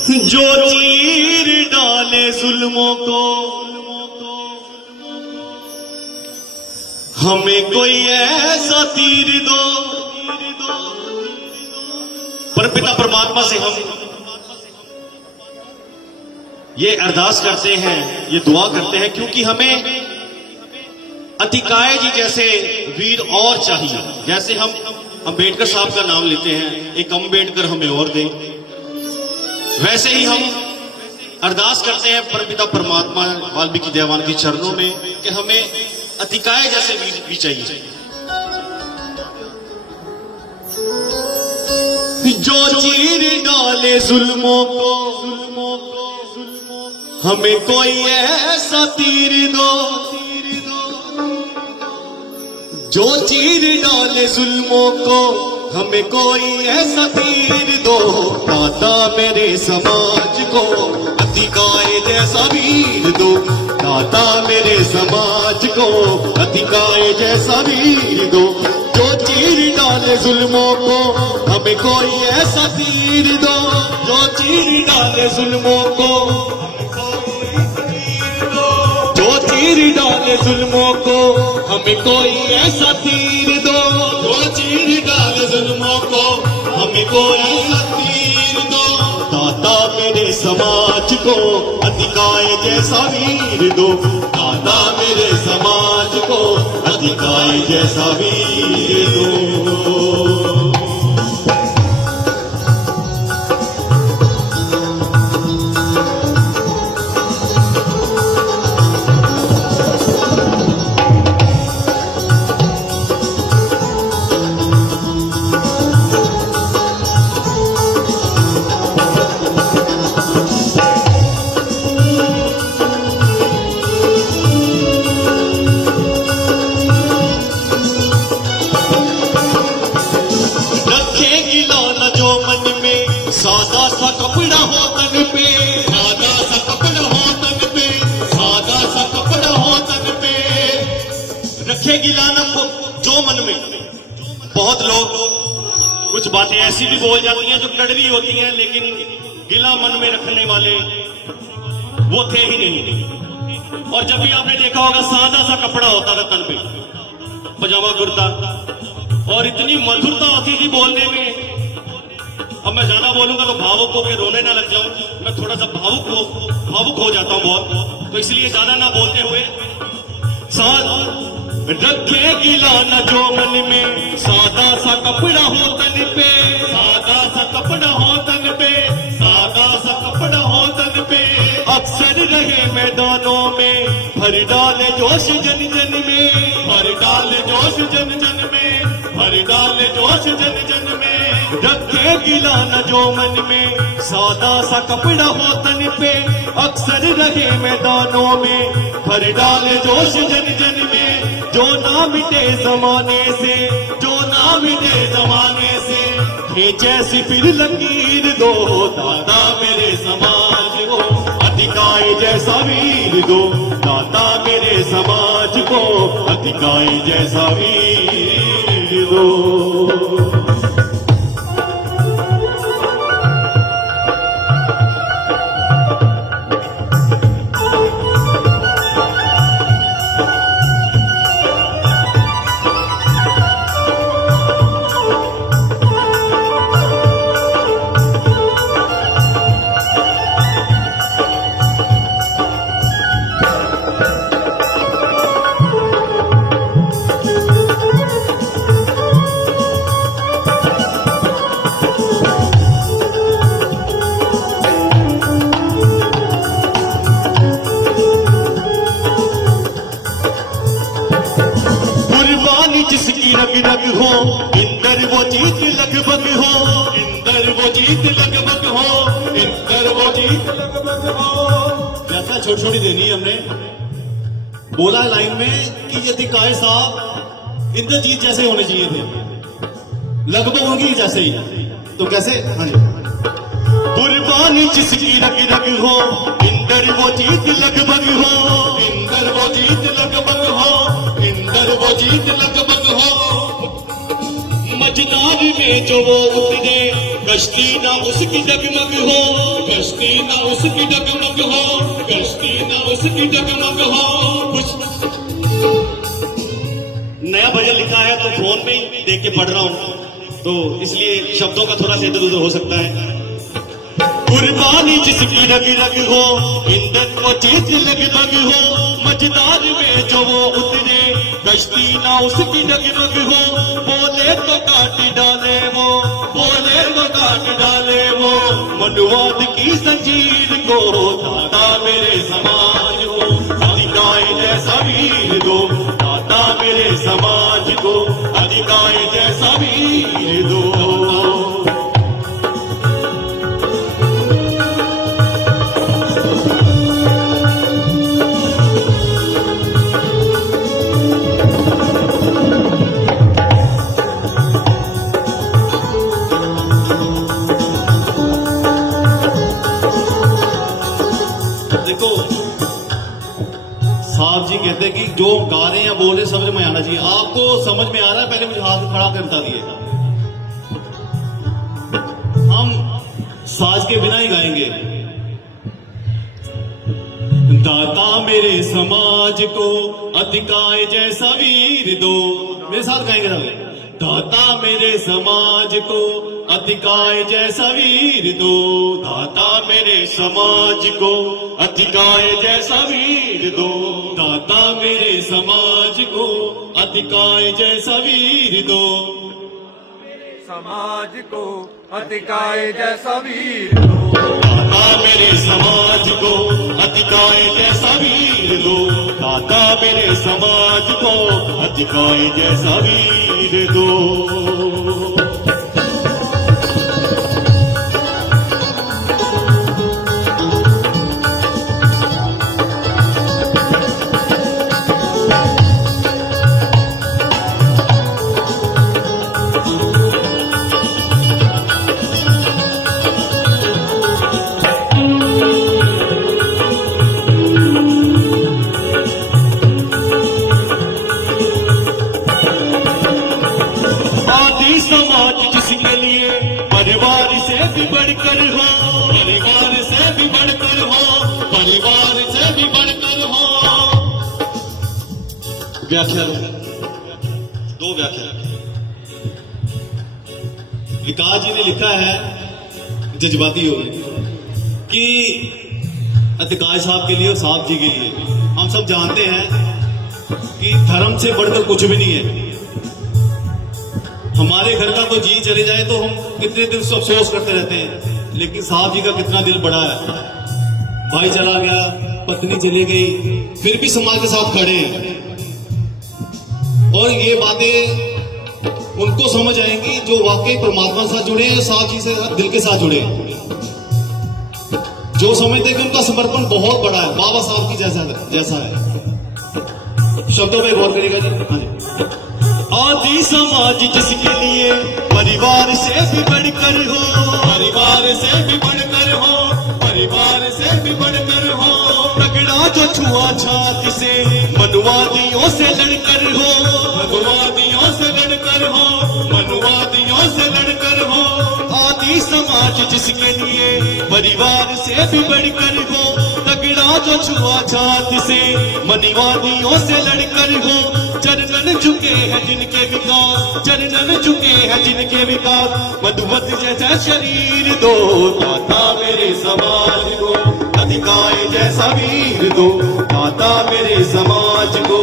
जो चीर डाले जुल्मों को, हमें कोई ऐसा तीर दो। परमपिता परमात्मा से हम ये अरदास करते हैं, ये दुआ करते हैं, क्योंकि हमें अतिकाय जी जैसे वीर और चाहिए। जैसे हम अंबेडकर साहब का नाम लेते हैं, एक अंबेडकर हमें और दें, वैसे ही हम अरदास करते हैं परमपिता परमात्मा वाल्मीकि देवान के चरणों में कि हमें अतिकाय जैसे वीर भी चाहिए। जो चीर डाले जुल्मों को, हमें कोई ऐसा तीर दो। जो चीर डाले जुल्मों को, हमें कोई ऐसा तीर दो। दाता मेरे समाज को अतिकाय जैसा वीर दो। दाता मेरे समाज को अतिकाय जैसा वीर दो। जो चीर डाले जुल्मों को, हमें कोई ऐसा तीर दो। जो चीर डाले जुल्मों को, जो चीर डाले जुल्मों को, हमें कोई ऐसा तीर दो। जो चीर डाले जुल्मों को, हमें कोई ऐसा तीर दो। दाता मेरे समाज को अतिकाय जैसा वीर दो। दाता मेरे समाज को अतिकाय जैसा वीर दो। सादा सा कपड़ा हो तन पे, सादा सा कपड़ा हो तन पे, सादा सा कपड़ा हो तन पे, रखेगी लानत जो मन में। बहुत लोग कुछ बातें ऐसी भी बोल जाती हैं जो कड़वी होती हैं, लेकिन गिला मन में रखने वाले वो थे ही नहीं। और जब भी आपने देखा होगा सादा सा कपड़ा होता था तन पे, पजामा कुर्ता, और इतनी मधुरता होती थी बोलने में। अब मैं ज्यादा बोलूंगा तो भावुक होकर रोने ना लग जाऊं, मैं थोड़ा सा भावुक हो जाता हूं बहुत, तो इसलिए ज्यादा ना बोलते हुए रखेगी लाना जो मन में, सादा सा कपड़ा हो तन पे, सादा सा कपड़ा हो तन पे, सादा सा कपड़ा हो तन पे, अक्सर रहे मैदानों में, भर डाले जोश जन जन में, भर डाले जोश जन जन में, भर डाले जोश जन जन में। रखेगी लाना जो मन में, सादा सा कपड़ा हो तन पे, अक्सर रहे मैदानों में, भर डाले जोश जन जन में। जो ना मिटे जमाने से, जो ना मिटे जमाने से, खींचे फिर लकीर दो। दाता मेरे समाज को अतिकाय जैसा वीर दो। दाता मेरे समाज को अतिकाय जैसा वीर दो। जिसकी रग रग हो, इंदर वो जीत लगभग हो, इंदर वो जीत लगभग हो, इंदर वो जीत लगभग हो। जैसा छोटी छोटी देनी है हमने बोला लाइन में कि ये दिखाए साहब इंद्रजीत जैसे होने चाहिए थे, लगभग होंगी जैसे ही, तो कैसे? हाँ जी, कुर्बानी जिसकी रग रग हो, इंदर वो जीत लगभग हो, इंदर वो जीत लगभग हो, इंदर वो जीत लगभग हो। मस्जिद मझधार में जो वो उतरे, कश्ती ना उसकी डगमग हो, कश्ती ना उसकी डगमग हो, कश्ती ना उसकी डगमग हो। नया भजन लिखा है तो फोन में ही देख के पढ़ रहा हूं, तो इसलिए शब्दों का थोड़ा सा इधर उधर हो सकता है। कुर्बानी जिसकी रग रग हो, ईंधन को चीज लगभग हो, मझधार में जो वो उतरे, कश्ती ना उसकी डगमग हो। बोले तो काट डाले वो, बोले तो काट डाले वो, मनुवाद की जंजीर को दाता मेरे समाज को, अधिकाय जैसा वीर दो, दाता मेरे समाज को, अधिकाय जैसा वीर दो। साहब जी कहते हैं कि जो गा रहे हैं या बोल रहे हैं समझ में आना चाहिए। आपको समझ में आ रहा है, पहले मुझे हाथ खड़ा कर बता दिए। हम साज के बिना ही गाएंगे। दाता मेरे समाज को अधिकाय जैसा वीर दो, मेरे साथ गाएंगे ना। दाता मेरे समाज को अधिकाय जैसा वीर दो, दाता मेरे समाज को अधिकाय जैसा वीर दो, दाता मेरे समाज को अधिकाय जैसा वीर दो, समाज को अधिकाय जैसा वीर दो, दाता मेरे समाज को अधिकाय जैसा वीर दो, दाता मेरे समाज को अधिकाय जैसा वीर दो। समाज जिसके लिए परिवार से भी बढ़कर हो, परिवार से भी बढ़कर हो, परिवार से भी बढ़कर हो। व्याख्या दो व्याख्या। विकास जी ने लिखा है जज्बाती हो कि अधिकाय साहब के लिए और साहब जी के लिए, हम सब जानते हैं कि धर्म से बढ़कर कुछ भी नहीं है। हमारे घर का कोई जी चले जाए तो हम कितने दिन से अफसोस करते रहते हैं, लेकिन साहब जी का कितना दिल बड़ा है। भाई चला गया, पत्नी चली गई, फिर भी समाज के साथ खड़े हैं। और ये बातें उनको समझ आएंगी जो वाकई परमात्मा के साथ जुड़े हैं और साहब जी से दिल के साथ जुड़े हैं, जो समझते हैं कि उनका समर्पण बहुत बड़ा है, बाबा साहब की जैसा है। शब्दों पे गौर करिएगा जी। हाँ जी। आदि समाज जिसके लिए परिवार से भी बढ़कर हो, परिवार से भी बढ़कर हो, परिवार से भी बढ़कर हो। तगड़ा जो छुआ छाती से मनुवादियों से लड़कर हो, मनुवादियों से लड़कर हो, मनुवादियों से लड़कर हो। आदि समाज जिसके लिए परिवार से भी बढ़कर हो, तगड़ा जो छुआ छाती से मनुवादियों से लड़कर हो। चरणन झुके हैं जिनके विकास, चरणन झुके हैं जिनके विकास, मधुमत जैसा शरीर दो, दाता मेरे समाज को अधिकाय जैसा वीर दो, दाता मेरे समाज को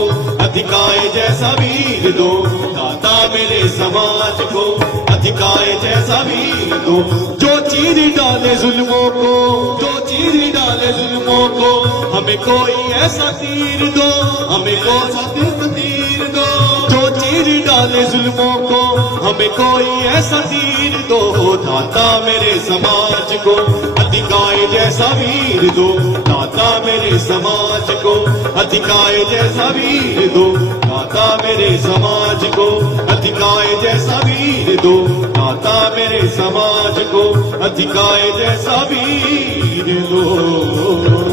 अधिकाय जैसा वीर दो, दाता मेरे समाज को अधिकाय जैसा वीर दो। जो चीर डाले जुल्मों को, जो चीर डाले जुल्मों को, हमें कोई ऐसा तीर दो, हमें कोई ऐसा तीर दो। जो चीर डाले जुल्मों को, हमें कोई ऐसा तीर दो, दाता मेरे समाज को अधिकाय जैसा वीर दो, दाता मेरे समाज को अधिकाय जैसा वीर दो, दाता मेरे समाज को अधिकाय जैसा वीर दो, दाता मेरे समाज को अधिकाय जैसा वीर दो।